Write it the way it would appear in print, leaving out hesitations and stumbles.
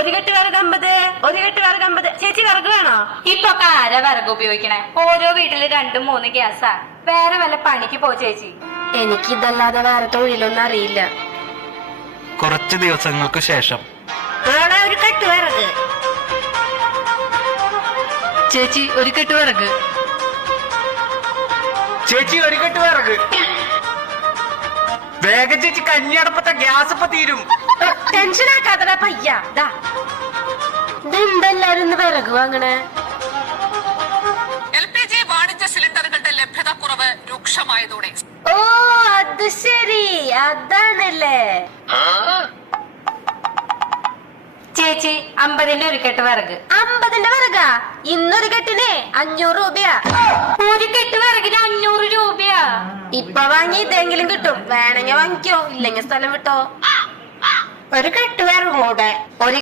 ഒരു കെട്ട് വിറക് 50, ഒരു കെട്ട് വിറക് 50. ചേച്ചി വിറക് വേണോ? ഇപ്പൊ ആരാ വിറക് ഉപയോഗിക്കണേ? ഓരോ വീട്ടില് 2-3 ഗ്യാസാ. വേറെ വല്ല പണിക്ക് പോ ചേച്ചി. എനിക്കിതല്ലാതെ വേറെ തൊഴിലൊന്നും അറിയില്ല. കുറച്ച് ദിവസങ്ങൾക്ക് ശേഷം ഒരു കെട്ട് വിറക്. ചേച്ചി ഒരു കെട്ട് വിറക്. ചേച്ചി ഒരു കെട്ട് വിറക്. വേഗം ചേച്ചി, കഞ്ഞിയടപ്പത്തെ ഗ്യാസ് ഇപ്പൊ തീരും. ടെൻഷനാക്കാതെ പയ്യ. ഇതെന്തെല്ലാരും വിറക് വാങ്ങണേ? LPG വാണിജ്യ സിലിണ്ടറുകളുടെ ലഭ്യത കുറവ് രൂക്ഷമായതോടെ. ഓ അത് ശരി, അതാണല്ലേ. ചേച്ചി 50-ന്റെ ഒരു കെട്ട് വിറക്. 50-ന്റെ വിറകാ? ഇന്നൊരു കെട്ടിന് 500 രൂപയാ. ഒരു കെട്ട് വിറകിന് 500 രൂപയാ. ഇപ്പൊ വാങ്ങി ഇതെങ്കിലും കിട്ടും. വേണമെങ്കിൽ വാങ്ങിക്കോ, ഇല്ലെങ്കിൽ സ്ഥലം വിട്ടോ. ഒരു കെട്ട് വിറകൂടെ. ഒരു